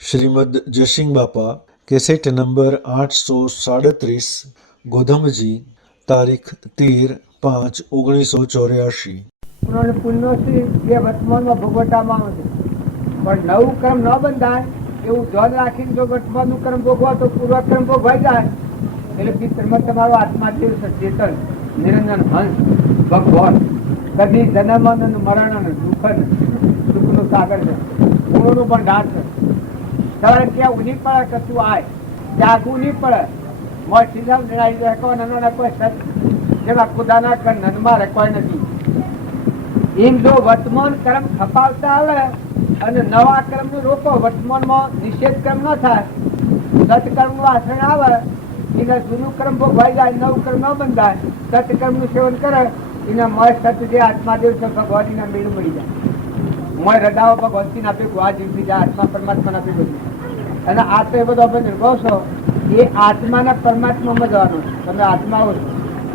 શ્રીમદ જયસિંહ બાપા, cassette number 837, ગોધમજી, તારીખ 13/5/1984. પુણ્યનો શ્રી જે વર્તમાનમાં ભોગવટામાં આવે છે, પણ નવું કર્મ ન બંધાય એવું ધ્યાન રાખીને જો વર્તમાનનું કર્મ ભોગવા તો પૂર્વક્રમ ભોગવાઈ જાય. એટલે પિત્તરમાં તમારો આત્મા જે ચેતન નિરંજન હંસ ભગવાન કદી જન્મ મરણ દુઃખ સુખનું સાગર છે, ગુણોનું ભંડાર છે. તમારે ક્યાં ઊની પડે કશું આય ત્યાં ઊની પડે મોટી કોઈ સત જેમાં ખુદાના નનમાં કોઈ નથી. એમ જો વર્તમાન કર્મ ખપાવતા આવે અને નવા કર્મ નું રોકો, વર્તમાનમાં નિષેધ કર્મ ન થાય, સત્કર્મ નું આચરણ આવે, એને જૂનું કર્મ ભોગવાઈ જાય, નવું કર્મ ન બંધાય, સત્કર્મ નું સેવન કરે, એના મય સત જે આત્માદેવ છે ભગવાન એના મેળું મળી જાય. મય હૃદય ભગવંતી ના ભેગું આ જીવતી જાય, આત્મા પરમાત્મા ના ભેગું. અને આ તો એ બધો આપણે નિર્ભવ છો એ આત્માના પરમાત્મામાં જવાનું. તમે આત્માઓ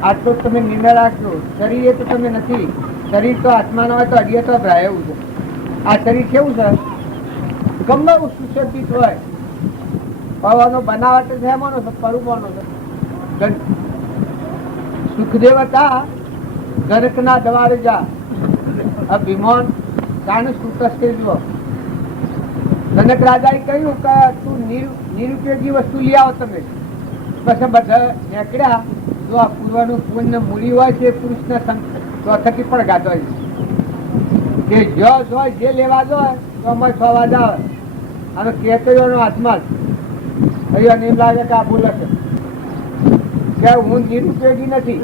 આટલો તમે નિર્ણય રાખજો. શરીર એ તો તમે નથી, શરીર તો આત્મા ના હોય તો અડીએ તો ભરાય એવું છે. આ શરીર કેવું છે, ગમે એવું સુશોભિત હોય, પવાનો બનાવટ છે એમાંનો છે, પરુવાનો છે. સુખદેવ હતા જનક ના દવારે જા અભિમાન જાણે સુતસ્તે જુઓ. જનક રાજાએ કહ્યું કે તું નિરુપયોગી વસ્તુ લઈ આવો તમે. પછી બધા નીકળ્યા. જો આ પૂર્વનું પુણ્ય મૂડી હોય છે પુરુષના થકી પણ ગાતો હોય કે જો જે લેવા જોઈએ તો અમે 6 વાગે આવે અને કેતરીઓનો હાથમાં જ અહીંયા એમ લાગે કે આ બોલે છે કે હું નિરુપયોગી નથી.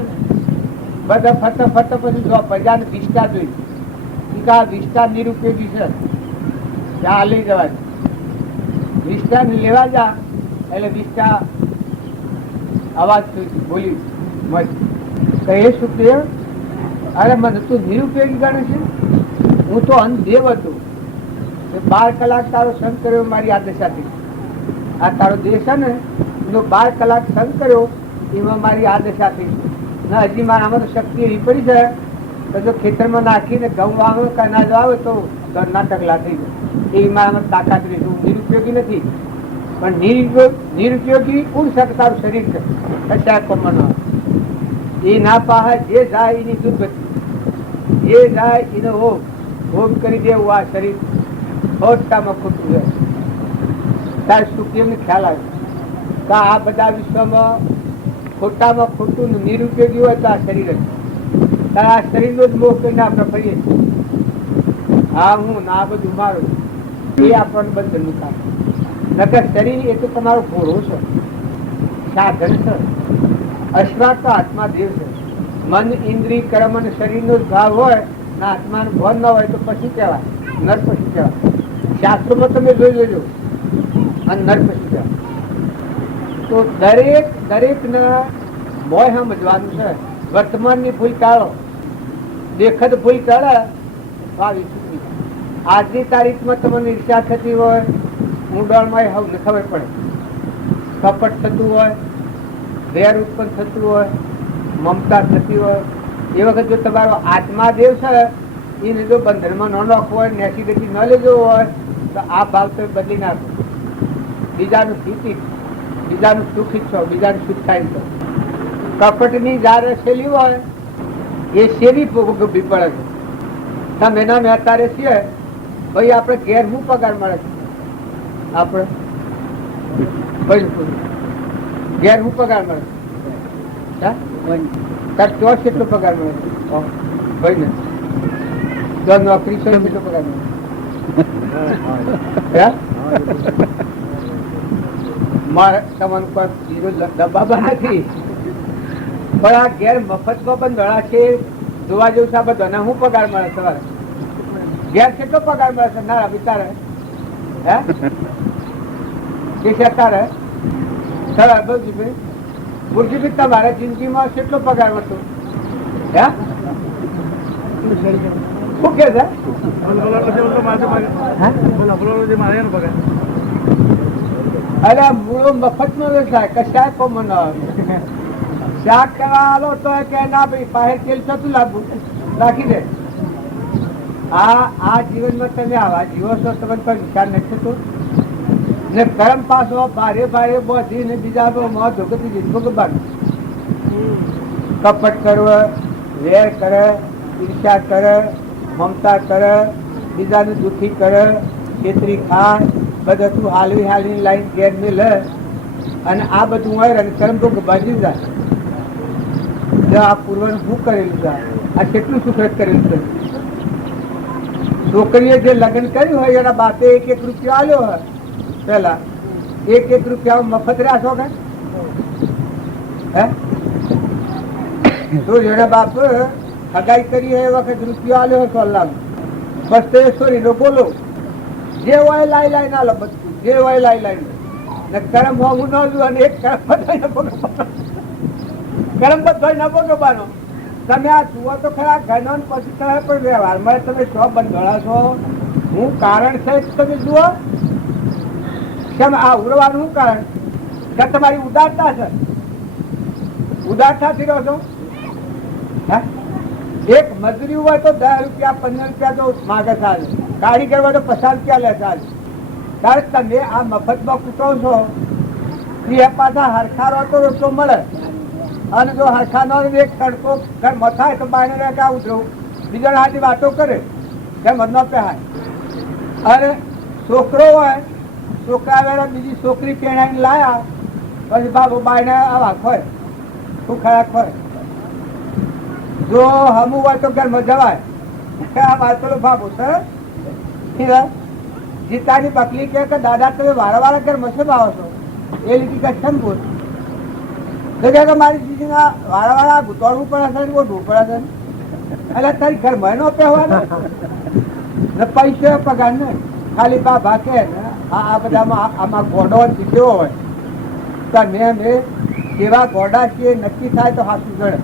બધા ફરતા ફરતા પછી જો પ્રજાને વિષ્ટા જોઈ કે આ વિષ્ટા નિરુપયોગી છે, ત્યાં લઈ જવા વિષ્ટા લેવા જા. એટલે વિષ્ટા અવાજ બોલી એ સુખદેવ, અરે મને તું નિરુપયોગી ગણે છે, હું તો અંધદેવ હતો. 12 કલાક તારો સંગ કર્યો મારી આદશાથી. આ તારો દેહ છે ને એનો 12 કલાક સંગ કર્યો એમાં મારી આદશાથી. ના હજી મારામાં તો શક્તિ એવી પડી છે તો જો ખેતરમાં નાખીને ઘઉં વાવો કે અનાજ આવે તો નાટક લાગી જાય. એવી મારામાં તાકાત રહી. હું નિરુપયોગી નથી, પણ નિરુપયોગી કોણ શકે? તારું શરીર છે કશા કોમનો એ ના પાહે જે જાય એની દુર્ગતિ, જે જાય એને ભોગ કરી દેવું. આ શરીર ખોટામાં ખોટું છે. તારે સુખદેવને ખ્યાલ આવે કે આ બધા વિશ્વમાં ખોટામાં ખોટું નિરુપયોગી હોય તો આ શરીર જ. તારે આ શરીરનો જ મોહ કરીને આપણે ફરીએ હા હું ના બધું મારું, એ આપણને બંધનનું કામ. નકર શરીર એ તો તમારો ઘોડો છે, સાધન છે. અશ્વા તો આત્મા દેવ છે. મન ઇન્દ્રિય કર્મ અને શરીરનો જ ભાવ હોય ને આત્માનું ભાન ન હોય તો પછી કહેવાય નર પછી કહેવાય. શાસ્ત્રોમાં તમે જોઈ લેજો અને નર પછી કહેવાય. તો દરેક ને મોય સમજવાનું છે. વર્તમાનની ભૂલ ટાળો, દેખત ભૂલ ટાળે તો આવી ચૂકી. આજની તારીખમાં તમને ઈર્ષા થતી હોય, ઊંડાણમાં હવે ખબર પડે, કપટ થતું હોય, વેર ઉત્પન્ન થતું હોય, મમતા થતી હોય, એ વખત જો તમારો આત્મા દેવ છે એને જો બંધનમાં ન નાખવો હોય, નેસી ગતિ ન લેજો હોય તો આ ભાવ તો બદલી નાખો. બીજાનું સ્થિતિ, બીજાનું સુખ ઈચ્છો, બીજાનું સુખ થાય તો. કપટની જાર રસેલી હોય એ શેરી ભોગવવી પડે છે. તમે એના મેં અત્યારે છીએ ભાઈ આપણે ઘેર શું પગાર મળે છે? આપણે ઘેર શું પગાર મળે છે? તો કેટલો પગાર મળે છે? ભાઈ ને તો નોકરી છે કેટલો પગાર મળે? મારે તમારું કોઈ દબાબા નથી, પણ આ ઘેર મફતમાં પણ ધડા છે જોવા જેવું છે. આ બધાને શું પગાર મળે? સવારે ઘેર કેટલો પગાર મળે છે? ના વિચારે હે તારે સર ગુરજીભાઈ તમારે જિંદગીમાં કેટલો પગાર મળતો? હે શું કે છે? અરે મૂળો મફત નો વ્યવસાય કશાય કોમન શાક કરવા આલો તો કે ના ભાઈ બહાર તેલ થતું લાગવું રાખી દે. આ જીવનમાં તમે આવા જીવો છો, તમને કોઈ વિચાર નથી થતો? ને કર્મ પાછો ભારે ભારે બોધીને બીજા મોં ધોકતી જીતવું ગબાનું. કપટ કરે, વેર કરે, ઈર્ષ્યા કરે, મમતા કરે, બીજાને દુઃખી કરે, છેતરી ખાય, બધું હાલવી હાલવી લાઈન ઘેર મેલે અને આ બધું હોય અને કર્મ ભોગ બાજી જાય. આ પૂર્વ શું કરેલું છે, આ કેટલું સુખદ કરેલું છે. છોકરીએ જે લગ્ન કર્યું હોય એના બાપે 1-1 રૂપિયો આલ્યો હોય, પેલા 1-1 રૂપિયા મફત રહ્યા છો કે હે? તો એના બાપ હગાઈ કરી એ વખત રૂપિયો આલ્યો હોય 100 લાખ. બસ તો સોરી નો બોલો, જે હોય લાઈ લાઈ ના લો, બધું જે હોય લાઈ લાઈ ને કરમ હોવું ન જોયું અને એક કરમ બધાય ન ભોગવવાનો. તમે આ જુઓ તો ખરા ઘરનો પછી તમે પણ વ્યવહારમાં તમે શો બંધોળા છો. હું કારણ છે તમે જુઓ કેમ આ ઉરવાનું શું કારણ કે તમારી ઉદારતા છે. ઉદારતાથી રહો છો. એક મજૂરી હોય તો 10 રૂપિયા 15 રૂપિયા તો માગે ચાલે, કારીગર હોય તો 50 રૂપિયા લે ચાલે. ત્યારે તમે આ મફતમાં કૂટો છો એ પાછા હરખા તો રોટલો મળે અને જો હરખા નો એક તડકો ઘર મથાય તો બાયને કે આવું જવું બીજા હાથી વાતો કરે કે મનમાં પહેરાય. અને છોકરો હોય, છોકરા વેળા બીજી છોકરી પહેરાઈને લાયા પછી બાબુ બાયને આવા ખોય શું ખરા ખોય. જો હમું હોય તો ઘરમાં જવાય આ વાતો બાબુ સર જીતાની બકલી કે દાદા તમે વારા વાળા ઘરમાં શેમ આવો છો એ લીધી કે શેમ બોલ કે મારી દીદીના વાળા વાળા ગુતવાડવું પડે છે, ગોઠવું પડે છે. એટલે તારી ઘર મહિનો પહેવાનો પૈસા પગાર ને ખાલી બા ભાકે આ બધામાં આમાં ગોડો શીખ્યો હોય તો મેં કેવા ગોડા છીએ નક્કી થાય તો હાસુ જળે.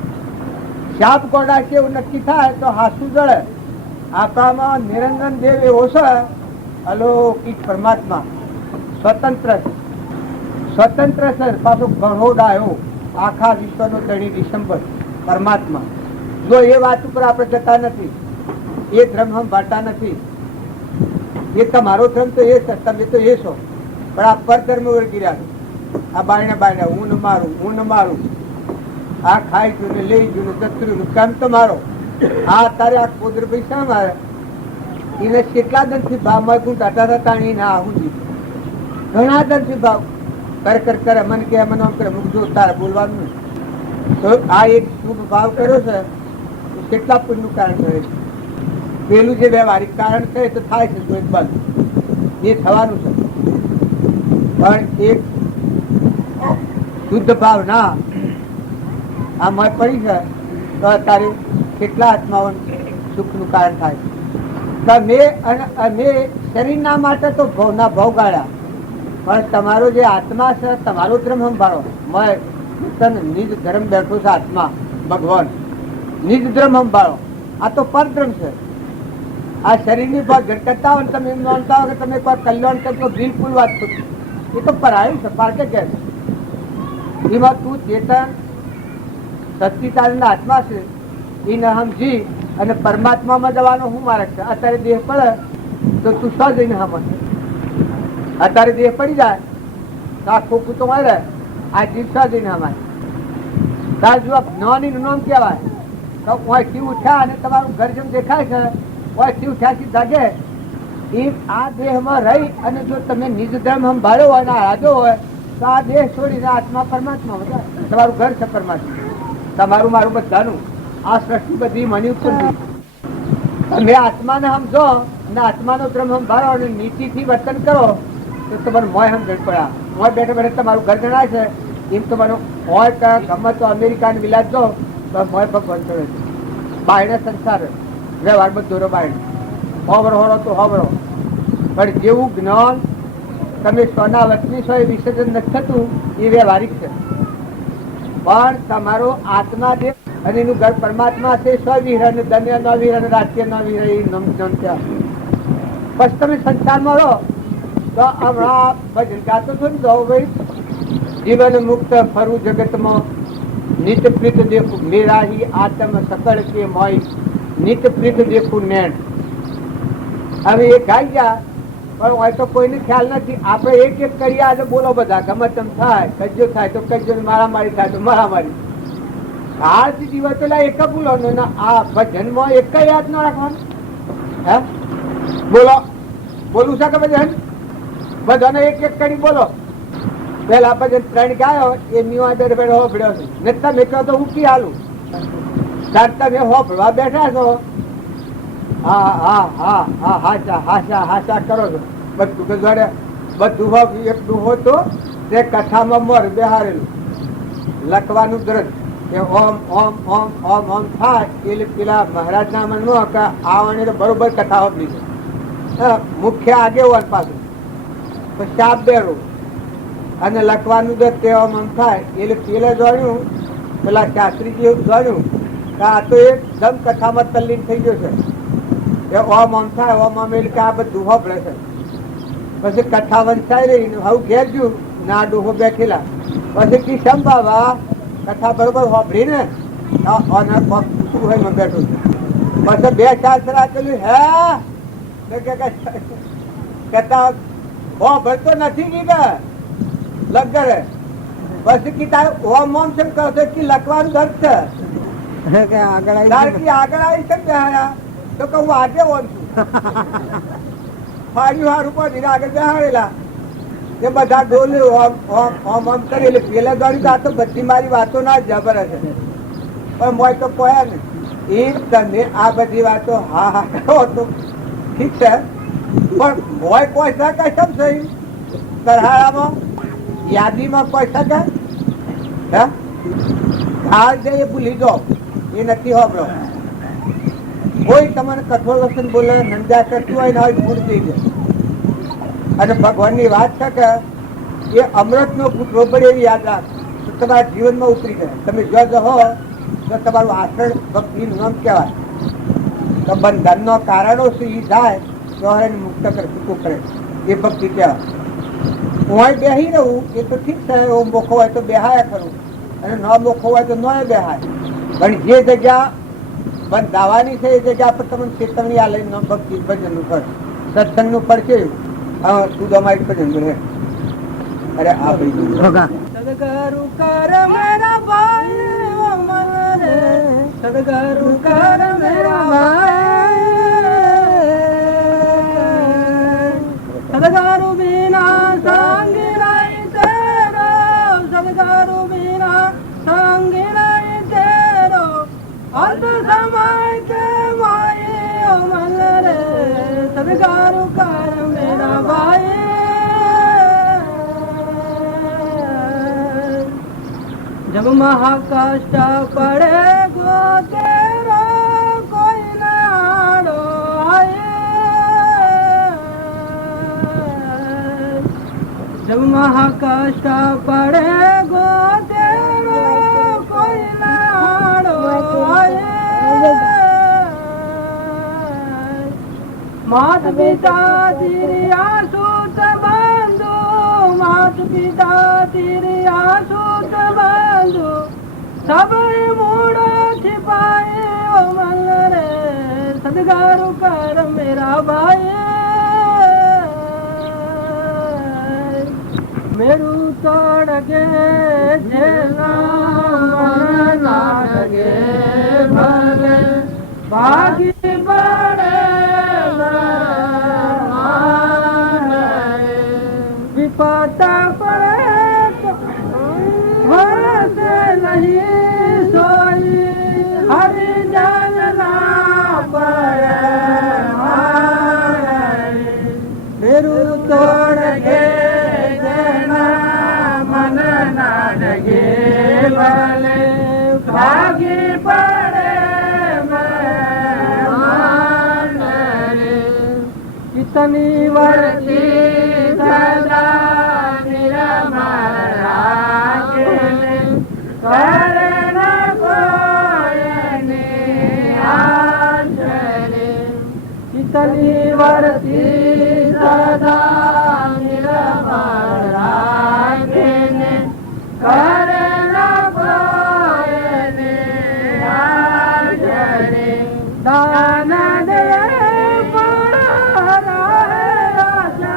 શાપ ગોડા છે એવું નક્કી થાય તો હાસુ જળે. આપણામાં નિરંજન દેવ એવો છે અલૌકિક પરમાત્મા સ્વતંત્ર સ્વતંત્ર છે. પાછો ઘણો ડાયો આખા વિશ્વનો ધણી ડિસેમ્બર પરમાત્મા. જો એ વાત ઉપર આપણે જતા નથી, એ ધર્મ સંભાળતા નથી. એ તમારો ધર્મ તો એ છે, તમે તો એ છો, પણ આ પરધર્મ વળગી રહ્યા. આ બાયણે બાયણે હું ન મારું, હું ન મારું, આ ખાઈ ગયું ને લઈ ગયું ને જતું કામ તમારો. આ તારે આ કોદર પૈસા મારે એને કેટલા દનથી ભાવ માં ટાટા થતા ના આવું ઘણા દનથી ભાવ કર કર કરે મને કે મને આમ કરે મૂકજો તારે બોલવાનું. તો આ એક શુભ ભાવ કર્યો છે કેટલા પુણ્યનું કારણ કરે છે. પેલું જે વ્યવહારિક કારણ છે તો થાય છે એક બાજુ એ થવાનું છે, પણ એક શુદ્ધ ભાવ ના આ મત પડી છે તો અત્યારે કેટલા આત્માઓ સુખનું કારણ થાય છે. મેં શરીરના માટે તો ભાવના ભાવ ગાળ્યા, પણ તમારો જે આત્મા છે તમારો ધર્મ સંભાળો. નિજ ધર્મ બેઠો છે આત્મા ભગવાન, નિજ ધર્મ સંભાળો. આ તો પરધર્મ છે. આ શરીરની ભાગ કરતા હોય તમે એમ માનતા હો કે તમે કોઈ કલ્યાણ કરતો બિલકુલ વાત ખોટી. એ તો પરાયું છે પાર્કે કે એમાં તું ચેતન સચ્ચિદાનંદ આત્મા છે એ ન સમજી અને પરમાત્મામાં જવાનો શું માર્ગ છે. અત્યારે દેહ પડે તો તું સ જઈને સમજ. અત્યારે દેહ પડી જાય તો આ ખોખું તો મળે આ જીવ સ જઈને સમાય. તાર જો જ્ઞાની નું નામ કહેવાય તો ઓયથી ઉઠ્યા અને તમારું ઘર જેમ દેખાય છે ઓયથી ઉઠ્યાથી જાગે એ આ દેહમાં રહી અને જો તમે નિજ ધર્મ સંભાળ્યો હોય અને રાજો હોય તો આ દેહ છોડીને આત્મા પરમાત્મા બધા તમારું ઘર છે પરમાત્મા, તમારું મારું બધાનું. આ સૃષ્ટિ બધી મની ઉપર તમે આત્માને સમજો અને આત્માનો ધર્મ સંભાળો અને નીતિથી વર્તન કરો તો તમારું મોય સમજણ પડ્યા. મોય બેઠે બેઠે તમારું ઘર જણાય છે એમ તમારું હોય ગમે તો અમેરિકાની વિલાસ જો તો મોય ભગવાન કરે છે. બાયણે સંસાર વ્યવહાર બધો બાયણે હોવરો હોરો તો હોવરો, પણ જેવું જ્ઞાન તમે સોના વચની છો એ વિસર્જન નથી થતું એ વ્યવહારિક છે. પણ તમારો આત્મા જે અને એનું ઘર પરમાત્મા છે સ્વવિહરણ ધન્ય ન વિહરણ રાજ્ય ન વિહરણ પછી તમે સંસારમાં રહો તો હમણાં ભજન ગાતો છો ને જાઓ ભાઈ જીવન મુક્ત ફરવું જગતમાં નિત્ય પ્રીત દેખું મેરાહી આત્મ સકળ કે મોય નિત્ય પ્રીત દેખું નેણ. હવે એ ગાઈ ગયા પણ હોય તો કોઈને ખ્યાલ નથી. આપણે એક એક કરીએ આજે બોલો બધા ગમે તેમ થાય, કજ્જો થાય તો કજ્જો, મારામારી થાય તો મારામારી. આજથી દિવસ પેલા એક બોલો ને આ ભજનમાં એક યાદ ન રાખવાનું. હે બોલો બોલું છે કે ભજન બધાને એક એક કરી બોલો. પેલા ભજન 3 ગાયો એ ન્યુ બેઠો હોભળ્યો છે ને તમે કહો તો ઉકી હાલું. તમે હોભળવા બેઠા છો. હા હા હા હા હાચા હાચા હાચા કરો છો બધું જોડે બધું હોય એટલું હોતું તે કથામાં મોર બેહારેલું લખવાનું દ્રઢ કે ઓમ ઓમ ઓમ ઓમ ઓમ થાય એટલે પેલા મહારાજના મનમાં કે આવવાની તો બરોબર કથા હોપડી છે. મુખ્ય આગેવાન પાછું તો શાપ બેરું અને લખવાનું તો તે ઓમ ઓમ થાય એટલે પેલે જોડ્યું પેલા શાસ્ત્રીજી જોડ્યું કે આ તો એકદમ કથામાં તલ્લીન થઈ ગયો છે. એ ઓમ ઓમ થાય ઓમ ઓમ એટલે કે આ બધું હોપડે છે. પછી કથા વંચાઈ રહી હું ઘેર ગયું ના ડોહો બેઠેલા પછી કિશન બાબા કથા બરોબર હોપડી ને પૂછવું હોય મેં બેઠું પછી 2-4 સરા પેલું હે કથા હોભળતો નથી કીધા લગરે પછી કીધા ઓમ ઓમ છે કે લખવાનું દર્દ છે આગળ આવી છે તો કે હું આજે ઓમ છું. ફાડ્યું હારું પડી આગળ બેહાડેલા એ બધા બોલ્યું ઓમ ઓમ ઓમ કરી એટલે પેલા દોડી આ તો બધી મારી વાતો ના જબર હશે પણ મોય તો કોયા ને એ તમે આ બધી વાતો હા હા કરો તો ઠીક છે પણ મોય કોઈ શકે સમ થઈ સરહારામાં યાદીમાં કોઈ શકે હે હાલ છે એ ભૂલી જાઓ એ નથી હોબળો. કોઈ તમારે કઠોળ વસન બોલે નંદા કરતું હોય ને હવે ભૂલ થઈ જાય. અને ભગવાનની વાત છે કે એ અમૃતનો પુત્રો પણ એવી યાદ રાખ તમારા જીવનમાં ઉતરી જાય. તમે જો હો તો તમારું આચરણ ભક્તિનું નામ કહેવાય. તો બંધનનો કારણો શું એ થાય તો એને મુક્ત કરે ટૂંકું કરે એ ભક્તિ કહેવાય. હું બેસી રહું એ તો ઠીક છે. એવો મોખો હોય તો બેહાયા ખરું અને ન મોખો હોય તો ન બેહાય. પણ જે જગ્યા બંધાવાની છે એ જગ્યા પર તમને ચેતવણી આ લઈને ભક્તિ ભજનનું ફળ સત્સંગનું ફળ છે. તું અમારી ભજન રહે અરે આ સદગરુ કર મેરા ભાઈ મન રે સદગરુ કર મેરા ભાઈ સદગરુ બિના સંગ નહીં તેરો સદગરુ બિના સંગ નહીં તેરો અંત સમય કે માય મન રે સદગરુ કર મેરા ભાઈ. जब महाकष्ट पड़े गो तेरा कोई नाड़ो आए जब महाकष्ट पड़े गो तेरा कोई नाड़ो आए मात पिता तेरी आसूत बंधु मात पिता तेरी आसूत बंधु सब मूड छिपाए ओ मन रे सदगरु कर मेरा भाई मेरू तोड़ के मन लागे भले भागी पड़े विपता पड़े तो भरोसे नहीं सोई हरि जानना पड़े मेरू तोड़ के देना मन ना लगे भले भागी पड़े कितनी वर्ती सदा निरमरा करना कोई आश्चर्य कितनी वर्ती सदा निरमरा करना कोई आश्चर्य दान दे पड़ा राजा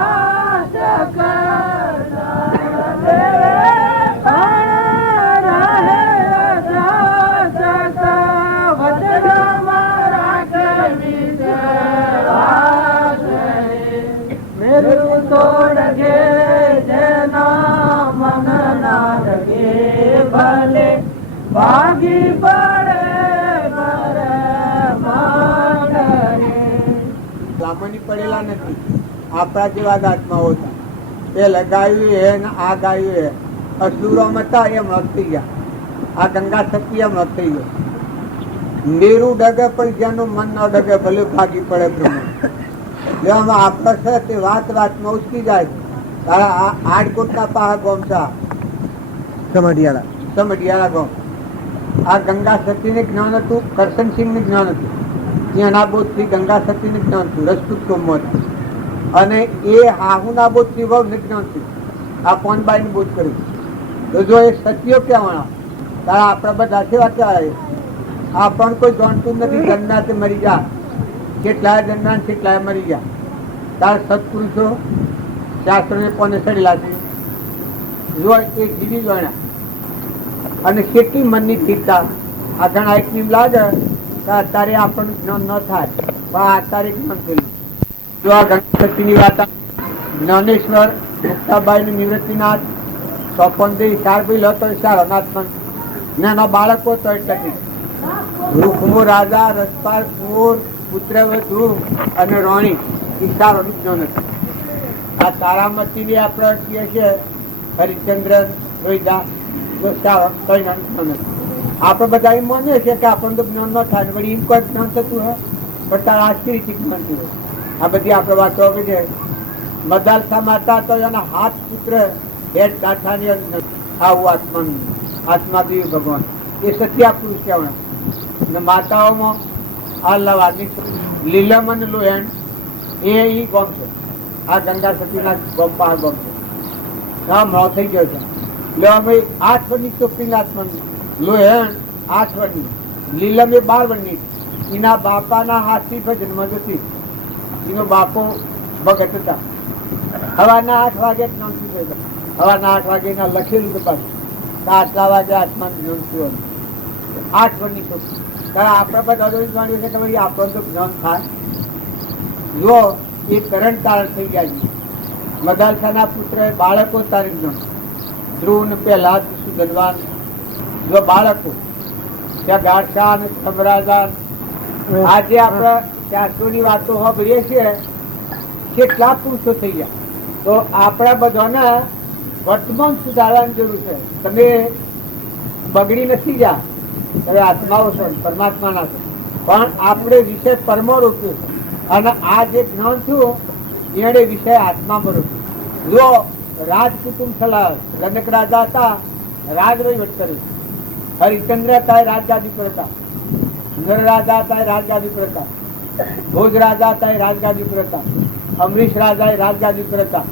ભાગી પડે લાંબણી પડેલા નથી, આપણા જેવા જ આત્માઓ હતા. એ લગાવ્યું હે ને આ ગાયું હે, અસુરોમ હતા એ મત થઈ ગયા. આ ગંગા સતી એમ મત થઈ ગયો. મેરું ડગે પણ જેનું મન ન ડગે ભલે ભાગી પડે બ્રહ્મ. લેવામાં આપણે છે તે વાત વાતમાં ઉચકી જાય. તારા આડકોટના પાહા ગોમસા સમઢિયાળા ગોમ. આ ગંગા સતીને જ્ઞાન હતું, કરશનસિંહ ને જ્ઞાન હતું. એના બોધથી ગંગા સતી ને જ્ઞાન થયું, રજપૂત કોમમાં હતું. અને એ હાહુના બોધથી વહુ ને જ્ઞાન થયું. આ પોનબાઈ ને બોધ કર્યું. તો જો એ સતીઓ કહેવાના તારા આપણા બધા સેવા કહેવાય. આ પણ કોઈ જાણતું નથી. જન્નાતે મરી ગયા, કેટલાય જન્ના કેટલાય મરી ગયા. તારા સત્પુરુષો શાસ્ત્રોને કોને ચડેલા છે જો એ જીવી ગણ્યા. અને કેટલી મનની ચિંતા આ ઘણા એક નિમ લાગે કે અત્યારે આપણને જ્ઞાન ન થાય, પણ અત્યારે જ્ઞાન થયું. જો આ ગણપતિની વાત જ્ઞાનેશ્વર મુક્તાબાઈ નું નિવૃત્તિનાથ સ્વપનદેવ શારભાઈ લો તો શારનાથમાં નાના બાળકો તો એટલે રૂખમો રાજા રસપાલ કુંવર પુત્રવધુ અને રોણી ઈશારોનું જ્ઞાન હતું. આ તારામતી ની આપણે કહીએ છીએ હરિચંદ્ર રોહિદાસ આપણે બધા એમ માનીએ છીએ કે આપણને તો જ્ઞાન ન થાય, વળી એમ કોઈ જ્ઞાન થતું હોય પણ તારા આશ્ચર્યથી જ્ઞાન થયું. આ બધી આપણે વાતો આપી છે. મદાલસા માતા તો એના હાથ પુત્ર હેડ ગાંઠાની આવું આત્માદેવ ભગવાન એ સત્યા પુરુષ કહેવાય. અને માતાઓમાં આ લવાની લીલમન લોહેણ એ ગોમ છે. આ ગંગા સતીના ગોમ પા ગોમ છે. હા મો થઈ ગયો છે. લેવા ભાઈ 8 વર્ષની ચોખ્ખી આત્મા લોહેણ 8 વર્ષની, લીલમ એ 12 વર્ષની. એના બાપાના હાથથી જન્મ જતી. એનો બાપો ભગત હતા. સવારના 8 વાગે જ્ઞાન થયું. સવારના 8 વાગે એના લખેલું તો પાછું આટલા વાગે આત્માનું જ્ઞાન થયું. 8 વર્ષની છોકરી. કારણ આપણે બધા જાણ્યું છે કે ભાઈ આપણને તો જ્ઞાન થાય. જો એ કરણ તારણ થઈ ગયા છે. મદાલસાના પુત્ર બાળકો તારી જ્ઞાન ધ્રુવ ને પહેલા સુધનવાન જો બાળકો ત્યાં ગાઢશા ને સમરાજા. આજે આપણે શાસ્ત્રોની વાતો સાંભળીએ છીએ કેટલા પુરુષો થઈ ગયા. તો આપણા બધાને વર્તમાન સુધારવાની જરૂર છે. તમે બગડી નથી ગયા, તમે આત્માઓ છો, પરમાત્માના છો, પણ આપણે વિષય પરમો રોક્યો છે. અને આ જે જ્ઞાન થયું એને વિષય આત્મામાં રોક્યું. જો રાજકુટુંબ ચલાવે, જનક રાજા હતા, રાજ વહીવટ કર્યું. હરિચંદ્ર હતા રાજગાદી પર હતા, નર રાજા હતા રાજગાદી પર હતા, ભોજ રાજા હતા રાજગાદી પર હતા, અમરીશ રાજા રાજગાદી પર હતા,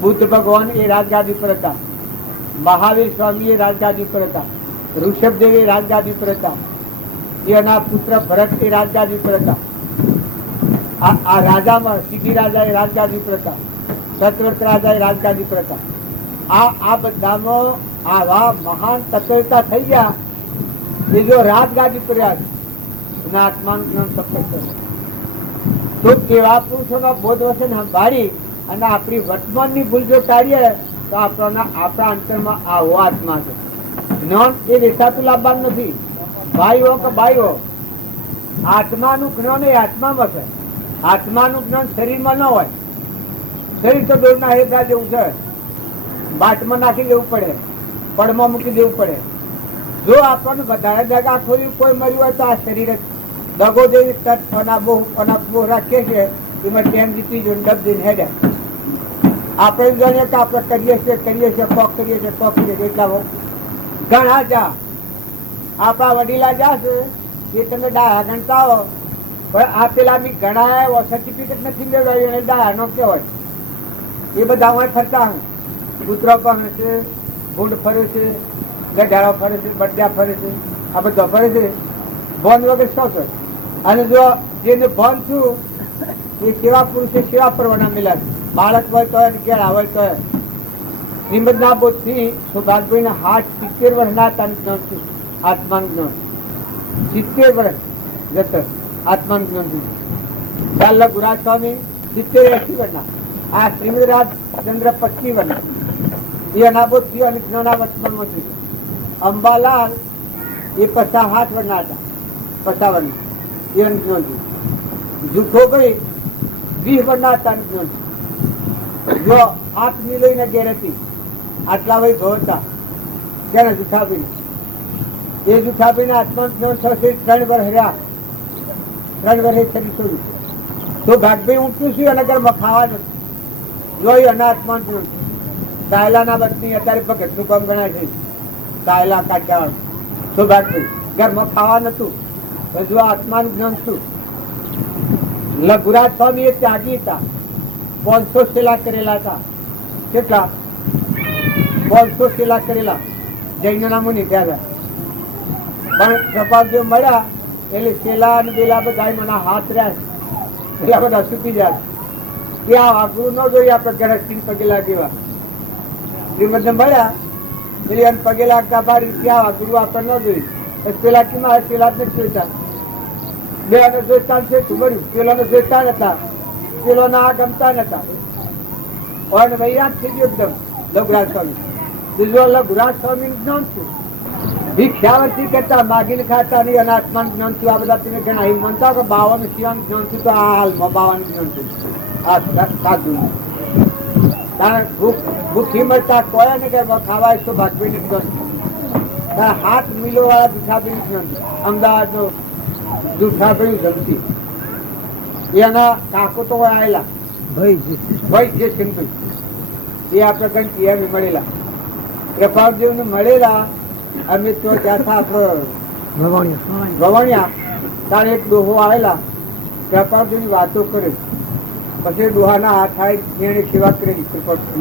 બુદ્ધ ભગવાન એ રાજગાદી પર હતા, મહાવીર સ્વામી એ રાજગાદી પર હતા, ઋષભદેવ એ રાજગાદી પર હતા, એના પુત્ર ભરત એ રાજગાદી પર હતા. આ રાજામાં સિદ્ધિ રાજા એ રાજગાદી પર હતા, સતવ્રત રાજા એ રાજગાદી પર હતા. આ બધામાં આવા મહાન તત્વતા થઈ ગયા એ જો રાજગાદી પર આત્માનું જ્ઞાન સફળ કરે તો કેવા પુરુષોના બોધ વચન સંભાળી અને આપણી વર્તમાનની ભૂલ જો ટાળીએ તો આપણા અંતરમાં આવો આત્મા છે. જ્ઞાન એ વેચાતું લાવવાનું નથી. ભાઈઓ કે બાઈઓ, આત્માનું જ્ઞાન એ આત્મામાં છે. આત્માનું જ્ઞાન શરીરમાં ન હોય. શરીર તો દોરના હેદા જેવું છે, બાટમાં નાખી દેવું પડે, પડમાં મૂકી દેવું પડે. જો આપણને વધારે દગા ખોરી કોઈ મળ્યું હોય તો આ શરીર દગો જેવી તટ અનાબો રાખીએ છીએ એમાં ટેમ જીતી જો ડબ દઈને હેડે. આપણે જાણીએ કે આપણે કરીએ છીએ કોક કરીએ છીએ એટલા ઘણા જા આપણા વડીલા જાશે એ તમે ડાયા ગણતા હો, પણ આ પેલા બી ઘણા સર્ટિફિકેટ નથી મેળવ્યું એને ડાયા નો કહેવાય. એ બધા હું ફરતા હું કૂતરો પણ છે, ભૂંડ ફરે છે, ગઢાળો ફરે છે, બડ્ડા ફરે છે, આ બધા ફરે છે. ભોન વગર શું છે? અને જો જેને ભોન છું એ સેવા પુરુષે સેવા પરવાના મળ્યા. બાળક હોય તો ઘેર હોય તો શ્રીમદના બોધથી સૌભાગભાઈ ના 70 વર્ષના આત્માનું જ્ઞાન 70 વર્ષ જત આત્માનું જ્ઞાન થયું. ચાલ ગુરાજ સ્વામી 70-80 વર્ષના, આ શ્રીમદ રાજચંદ્ર 25 વર્ષના. એ અનાબોધ થયો અને જ્ઞાના વર્તમાનમાં થયું. અંબાલાલ એ 50 વર્ષના હતા, 50 વર્ષના એ નોંધ્યું. જુઠોભાઈ 20 વર્ષના હતા નોંધ્યું. જો 8 મિલોઈને ઘેર હતી, આટલા વય હતા ક્યારે જુઠાભાઈ. એ જુઠાભાઈને આત્મજ્ઞાન થશે 3 વર્ષ રહ્યા, 3 વર્ષે છરી છોડ્યું. તો ભાગભાઈ ઊંચું છું અને ઘરમાં ખાવા નથી જોયું અને આત્મજ્ઞાન. સાયલાના બચની અત્યારે ભગતનું કામ ગણાય છે, સાયલા કાઢ્યા. તો ભાગભાઈ ઘરમાં ખાવા નતું, હજુ આત્માનું જ્ઞાન શું. લઘુરાજ સ્વામી એ ત્યાગી હતા, 500 શેલા કરેલા હતા. કેટલા? 500 શેલા કરેલા જૈનના મુનિ ત્યાં. પણ કૃપાલદેવ મળ્યા એટલે શેલા અને પેલા બધા મને હાથ રહ્યા, પેલા બધા સુતી જાય. ત્યાં આગળ ન જોઈએ આપણે ગરજ પગે લાગેવા. શ્રીમદ મળ્યા એટલે એમ પગે લાગતા બારી ત્યાં આગળ આપણે ન જોઈ. પેલા કેમાં પેલા જ નથી જોઈતા, બે જોઈતા છે મળ્યું. પેલાને જોઈતા નતા, પેલોના આ ગમતા નતા. અને વૈરાગ થઈ ગયો એકદમ લઘુરાજ સ્વામી. બીજો લઘુરાજ સ્વામી નું જ્ઞાન છું. ભિક્ષાવતી કરતા માગીને ખાતા નહીં અને આત્માનું જ્ઞાન છું. આ બધા તમે ઘણા એવું માનતા કે બાવાનું શિવાનું જ્ઞાન છું. તો આ હાલમાં બાવાનું જ્ઞાન છું. આ સાધુ કારણ ભૂખી મળતા કોઈ ને કે ખાવા તો ભાગભાઈ ને જ્ઞાન. 7 મિલો વાળા જુઠાભાઈ નું જ્ઞાન. અમદાવાદ નો જુઠાભાઈ જમતી એના કાકો તો આવેલા ભાઈ જે સિંહભાઈ એ આપણે ગણતી એમ મળેલા. કૃપાલદેવ ને મળેલા. અમે તો ત્યાં આપણે ગવણ્યા તારે એક ડોહો આવેલા. કૃપાલદેવ ની વાતો કરે. પછી ડોહાના હાથ આવી એને સેવા કરેલી.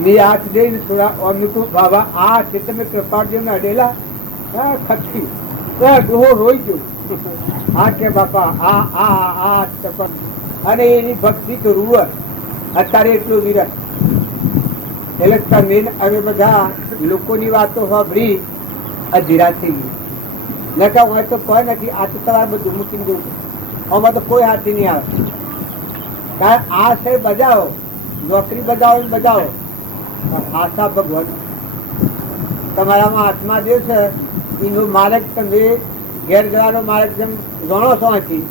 મેં હાથ દઈને થોડા અમને તો બાબા આ છે તમે કૃપાલદેવ ને અડેલા ખટકી ડોહો રોઈ ગયો. હા કે બાપા આ અને એની ભક્તિ તો રૂવર અત્યારે એટલું વિરત. એટલે તમે હવે બધા લોકોની વાતો સાંભળી અધીરા થઈ ગઈ. નકા હોય તો કોઈ નથી. આ તો તમારે બધું મૂકીને જવું. આમાં તો કોઈ હાથી નહીં આવે. કારણ આ છે બજાવો, નોકરી બજાવો બજાવો, આશા ભગવાન તમારામાં આત્મા જે છે એનો માલિક તમે ઘેર જવાનો માલિક જેમ જાણો છો અહીંથી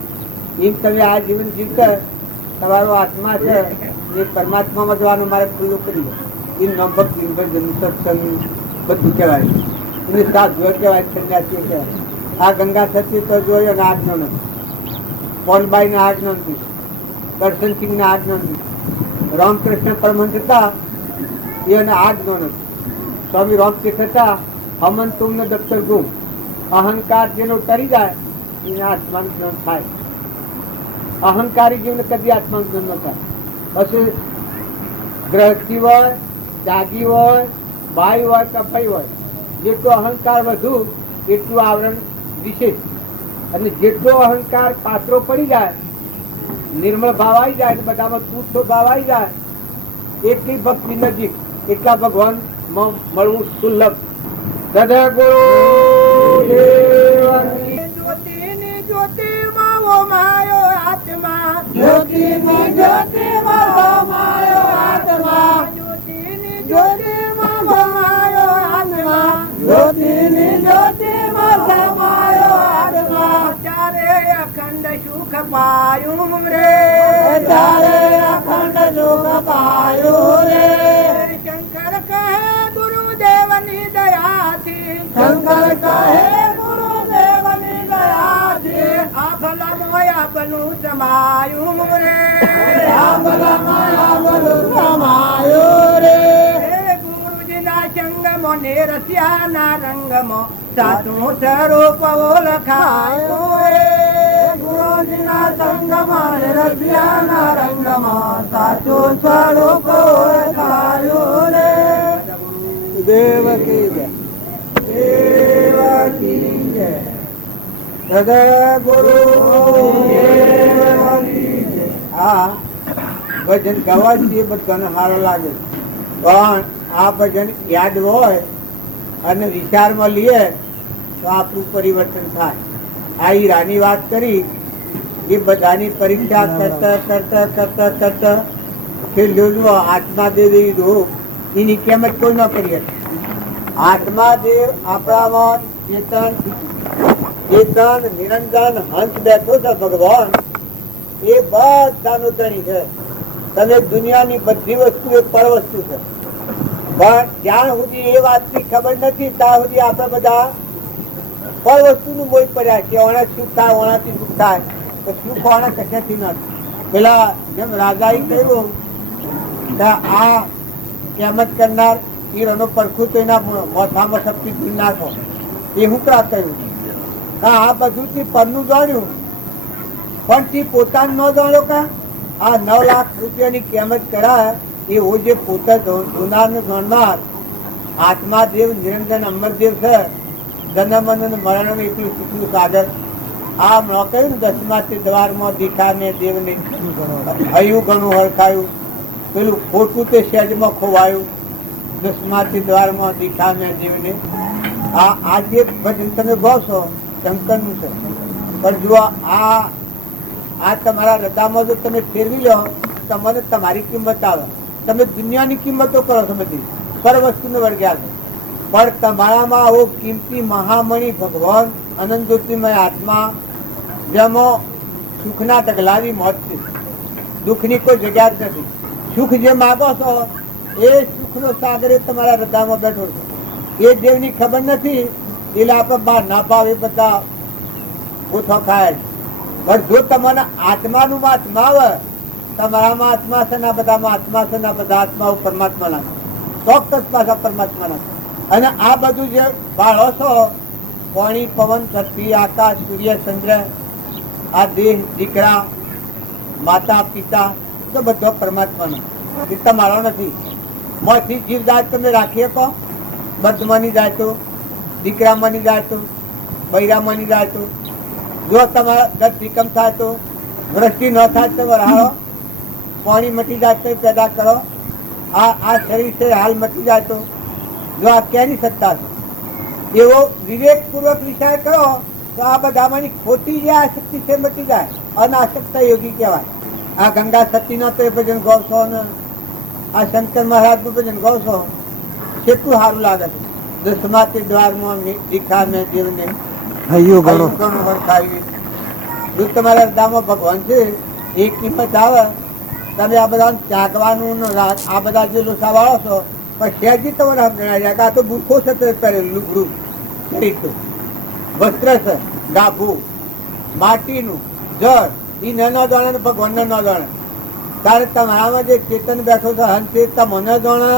એમ તમે આ જીવન જીવતા તમારો આત્મા છે એ પરમાત્મામાં જવાનો માલિક ખુલ્લું કરી દો. એમ નભક્તિ સત્સંગ બધું કહેવાય. એને સાધુ કહેવાય, સંન્યાસી કહેવાય. આ ગંગા સતી તો જોયો ને આજ્ઞા નથી, પોલબાઈ ને આજ્ઞા નથી, કરશનસિંહ ને આજ્ઞા નથી, રામકૃષ્ણ પરમહંસ હતા એને આજ્ઞા નથી, સ્વામી રામકૃષ્ણ હતા હમન તુમને દફતર ગુમ. અહંકાર જેનો તરી જાય એને આત્માનું જ્ઞાન થાય. અહંકારી જીવને કદી આત્માનું જ્ઞાન ન થાય. પછી ગ્રહસ્થી હોય, ત્યાગી હોય, ભાઈ હોય કે ભાઈ હોય, જેટલો અહંકાર વધુ એટલું આવરણ વિશેષ. અને જેટલો અહંકાર પાત્રો પડી જાય, નિર્મળ ભાવ આવી જાય, બધામાં તૂટતો ભાવ આવી જાય, એટલી ભક્તિ નજીક, એટલા ભગવાન મળવું સુલભ. અખંડ સુખ પાયું રે, તારે અખંડ સુખ પાયું રે. શંકર કહે ગુરુદેવ ની દયાથી, શંકર કહે ગુરુદેવ ની દયાથી આભલા મોયા બનું સમાયું રે, આભલા મોયા બનું સમાયું રે. ગુરુજી ના સંગમો ને રસિયા ના રંગમો સાચું સ્વરૂપ ઓળખાયું રે. ગુરુજીના સંગમાં રસિયાના રંગમાં સાચું સ્વરૂપ ઓળખાયું રે. દેવકી જય, દેવકી જય. સદગુરુ દેવકી જય. આ ભજન ગાવાથી બધાને સારું લાગે. પણ આ ભજન યાદ હોય અને વિચારમાં લઈએ તો આપણું પરિવર્તન થાય. આ હીરાની વાત કરી એ બધાની પરીક્ષા કરતા કરતા કરતા કરતા આત્માદેવ રૂપ એની કેમ જ કોઈ ન કરી શકે. આત્માદેવ આપણામાં ચેતન નિરંજન હંસ બેઠો છે ભગવાન, એ બધાનું ધણી છે. તને દુનિયાની બધી વસ્તુ એ પર વસ્તુ છે, પણ જ્યાં સુધી એ વાતની ખબર નથી ત્યાં સુધી આપણે બધા પર વસ્તુ નું મોહ પડ્યા છે. ઓણા સુખ થાય, ઓણાથી સુખ થાય, તો સુખ ઓણા કશેથી નથી. પેલા જેમ રાજાએ કહ્યું કે આ કેમત કરનાર હીરોનો પડખું તો એના મોથામાં શક્તિ ભૂલ નાખો, એ હું ક્યાં કહ્યું. આ બધું થી પરનું જાણ્યું, પણ થી પોતાનું ન જાણ્યો. કા આ 9 લાખ રૂપિયાની કિંમત કરાય એવો જે પોતે જોનાર ને જાણનાર આત્મા દેવ નિરંજન અમરદેવ છે, જન્મ અને મરણ એટલું સુખનું સાગર. આ હમણાં કહ્યું ને 10માંથી દ્વારમાં દીખા મેં દેવને હયું ઘણું હરખાયું, પેલું ખોટું તે સહેજમાં ખોવાયું. 10માંથી દ્વારમાં દીખા મેં દેવને. આ જે ભજન તમે ગો છો શંકરનું છે, પણ જો આ તમારા હૃદયમાં જો તમે ફેરવી લો તમને તમારી કિંમત આવે. તમે દુનિયાની કિંમતો કરો છો બધી, પર વસ્તુને વળગ્યા છો, પણ તમારામાં આવો કિંમતી મહામણી ભગવાન અનંત જ્યોતિમય આત્મા, જેમાં સુખના ઢગલાની મોત છે, દુઃખની કોઈ જગ્યા જ નથી. સુખ જે માગો છો એ સુખનો સાગર તમારા હૃદયમાં બેઠો છે. એ દેવની ખબર નથી એટલે આપણે બહાર ના ભાવ એ બધા ગોથો ખાય. પણ જો તમારા આત્માનું આત્મા આવે, તમારામાં આત્મા છે ને બધામાં આત્મા છે ને બધા આત્માઓ પરમાત્માના ચોક્કસ પાછા પરમાત્માના. અને આ બધું જે બાળો છો, પાણી પવન ધરતી આકાશ સૂર્ય ચંદ્ર, આ દેહ દીકરા માતા પિતા તો બધો પરમાત્માનો, એ તમારો નથી. મોથી જીવ જાત તમે રાખીએ તો બદમાની જાય તો, દીકરામાંની જાય તો, બૈરામાંની જાય તો, જો તમારા દસ વિકમ થાય તો, વૃષ્ટિ ન થાય તો વરાળો, પાણી મટી જાય તો પેદા કરો, આ શરીર છે હાલ મટી જાય તો, જો આ ક્યાંની સત્તા છે એવો વિવેકપૂર્વક વિચાર કરો તો આ બધામાંની ખોટી જે આસક્તિ છે મટી જાય. અનાસક્ત યોગી કહેવાય. આ ગંગા સતીનો તો ભજન ગાવ છો ને આ શંકર મહારાજનું ભજન ગાવ છો, કેટલું સારું લાગે છે. 10માંથી દ્વારમાં દીખા મેં દેવને હયું ઘણું વરખાવી. જો તમારા હૃદયમાં ભગવાન છે એ કિંમત આવે, તમે આ બધા ત્યાગવાનું આ બધા જે લોસા વાળો છો, પણ શહેરજી તમારે સમજણા જાય કે આ તો બુરખો છે કરેલું લુગડું ખરીદતું વસ્ત્ર છે, ગાભું માટીનું જળ, એ ન જાણે ને ભગવાનને ન જાણે. ત્યારે તમારામાં જે ચેતન બેઠો છે હંસ, તમને જાણે,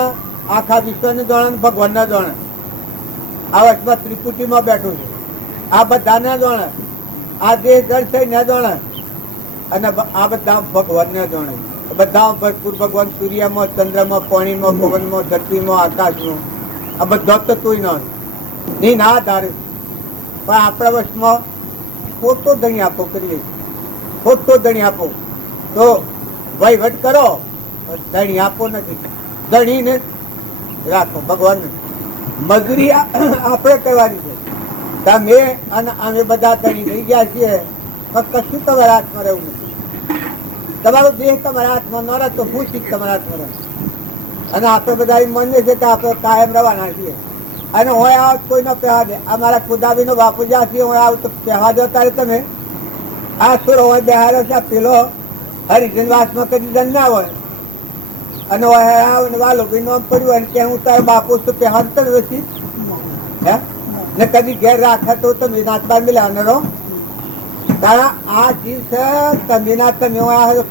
આખા વિશ્વને જાણે ને ભગવાનને જાણે. આ વર્ષમાં ત્રિપુટીમાં બેઠું છે, આ બધાને જાણે. આ દેહ જળ છે ને જાણે, અને આ બધા ભગવાનને જાણે. બધા ભરપૂર ભગવાન સૂર્યમાં, ચંદ્રમાં, પાણીમાં, પવનમાં, ધરતીમાં, આકાશમાં, આ બધા તત્વો નહીં ના ધારે. પણ આપણા વર્ષમાં ખોટો ધણી આપો કરીએ, ખોટો ધણી આપો તો વહીવટ કરો, ધણી આપો નથી. ધણીને રાખો ભગવાન. મજૂરી આપણે કરવાની છે. તમે અને અમે બધા ધણી થઈ ગયા છીએ, પણ કશું તમારા હાથમાં રહેવું નથી. તમારો દેહ તમારા હાથમાં ન રહે તો હું શીખ તમારા હાથમાં રહે. અને આપણે બધા એમ માનીએ છીએ કે આપણે કાયમ રહેવાના છીએ. અને હોય આવ કોઈ ન પહેવા દે. અમારા ખુદાબીનો બાપુ જ્યાં છીએ હોય આવ તો પહેવા દો. તારે તમે આ સુરો હોય બહાર છે, પેલો હરિજન વાસમાં કદી જન ના હોય, અને આવ ને વાલો ભાઈ નોમ પડ્યું હોય કે હું તારે બાપુ તો પહેવા તો નથી હે ને કદી ઘેર રાખે તો તમે નાચબા મિલાવવાનો રહો. તારા આ જીવ છે તમે ના તમે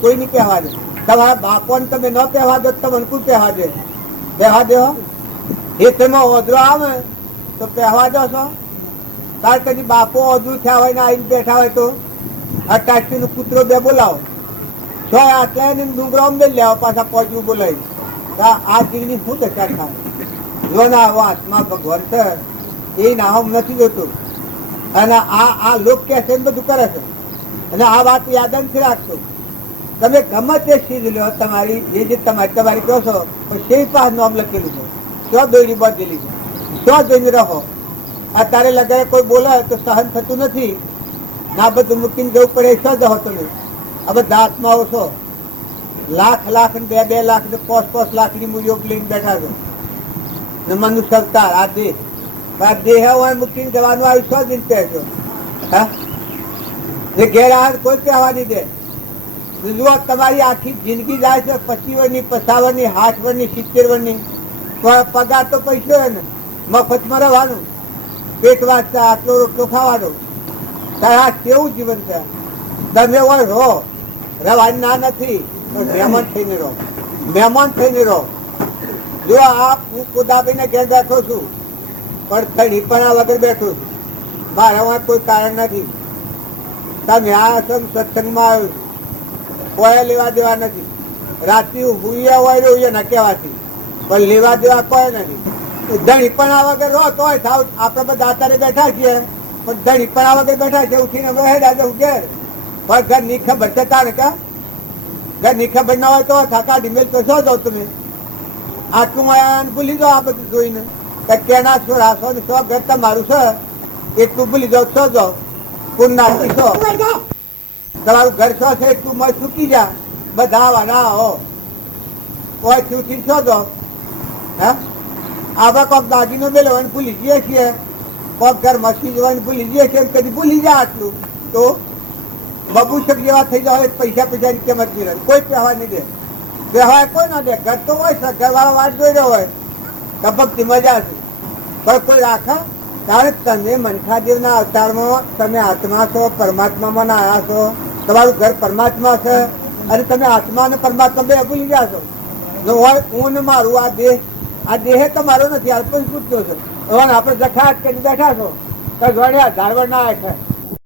કોઈ નહીં પહેવા દે. તમારા બાપોને તમે ન પહેવા દો તમને કોઈ પહેવા દે? પહેવા દો. એ તમે ઓદરો આવે તો પહેવા દો છો. તાર કદી બાપો ઓદરું થયા હોય ને આવીને બેઠા હોય તો આ ટાટકીનો કૂતરો બે બોલાવો, છો આટલા ડુંગરા બે લેવા પાછા પહોંચવું બોલાવી. આ જીવની શું દશા થાય? જો ના આવો આત્મા ભગવાન છે એ નામ નથી જોતું. અને આ લોક કે છે બધું કરે છે. અને આ વાત યાદ નથી રાખતો. તમે ગમે તે સીધ લો, તમારી જે તમારી કહો છો સે પાસે નામ લખેલું છે, શું દોડી બાંધેલી છે, શું જોઈને રહો. અત્યારે લગાડે કોઈ બોલે તો સહન થતું નથી, ના બધું મૂકીને જવું પડે. શું જવો તમે? આ બધા આત્માઓ છો લાખ લાખ ને 2 લાખ ને 5 લાખની મૂલ્યો લઈને બેઠા છો. મનુષ્ય અવતાર આ દેશ આ દેહ હોય મૂકીને જવાનું આવ્યું શું દિન કહેજો? હા, જે ઘેર આવે કોઈ કહેવા નહીં દે. જુઓ તમારી આખી જિંદગી જાય છે 25 વર્ષની, 50 વર્ષની, 60 વર્ષની, 70 વર્ષની. પગાર તો પૈસો હોય ને, મફતમાં રહેવાનું, પેટ વાંચતા આટલો રોટલો ખાવાનો. તારે આ કેવું જીવન છે? તમે હોય રહો, રહેવાની ના નથી, પણ મહેમાન થઈને રહો, મહેમાન થઈને રહો. જો આ હું કુદાબીને ઘેર બેઠો છું, પણ થડીપણા વગર બેઠો છું. મારા કોઈ કારણ નથી. તમે આ સત્સંગમાં આવ્યો, કોઈ લેવા દેવા નથી. રાત્રિ હુયા હોય રહ્યું ના કહેવાથી, પણ લેવા દેવા કોઈ નથી. ધણીપણા વગર રહો તોય થાવ. આપણે બધા અત્યારે બેઠા છીએ, પણ ધણીપણા વગર બેઠા છે. ઉઠીને હેડા જવું ઘેર, પણ ઘરની ખબર છે તારે કા? ઘરની ખબર ના હોય તો થાકા ઢીમેલ તો શું જાવ તમે? આટલું ભૂલી જાઓ આ બધું જોઈને. કેના શું રાસો ને શું ઘર તમારું છે એટલું ભૂલી જાઓ. શું જાઓ પુનનાથી શું તમારું ઘર શું છે એટલું મત ચૂકી જા. બધા આવવાના હો કોઈ ચૂકી શું જાઓ? હા, આપણે કોઈક દાગીનો મેળવો હોય ભૂલી જઈએ છીએ, કોઈક ઘર મસ્તી જોવા ભૂલી જઈએ છીએ. કદી ભૂલી જાય આટલું તો બબુશક જેવા થઈ જાય. પૈસા પૈસાની કિંમત નહીં રહે. કોઈ કહેવા નહીં દે, કહેવાય કોઈ ના દે. ઘર તો હોય છે, ઘરવાળો વાત જોઈ રહ્યો હોય ટપકતી મજા છે, પણ કોઈ રાખા. કારણ તમે મનખાદેવના અવતારમાં તમે આત્મા છો, પરમાત્મામાં ના આવ્યા છો. તમારું ઘર પરમાત્મા છે અને તમે આત્મા અને પરમાત્મા બે ભૂલી ગયા છો. હોય હું ને મારું આ દેહ તમારો નથી. અલ્પ પૂછતો છે. આપણે જખા કરીને બેઠા છો, કઈ ગણ્યા ધારવડ ના આવે છે.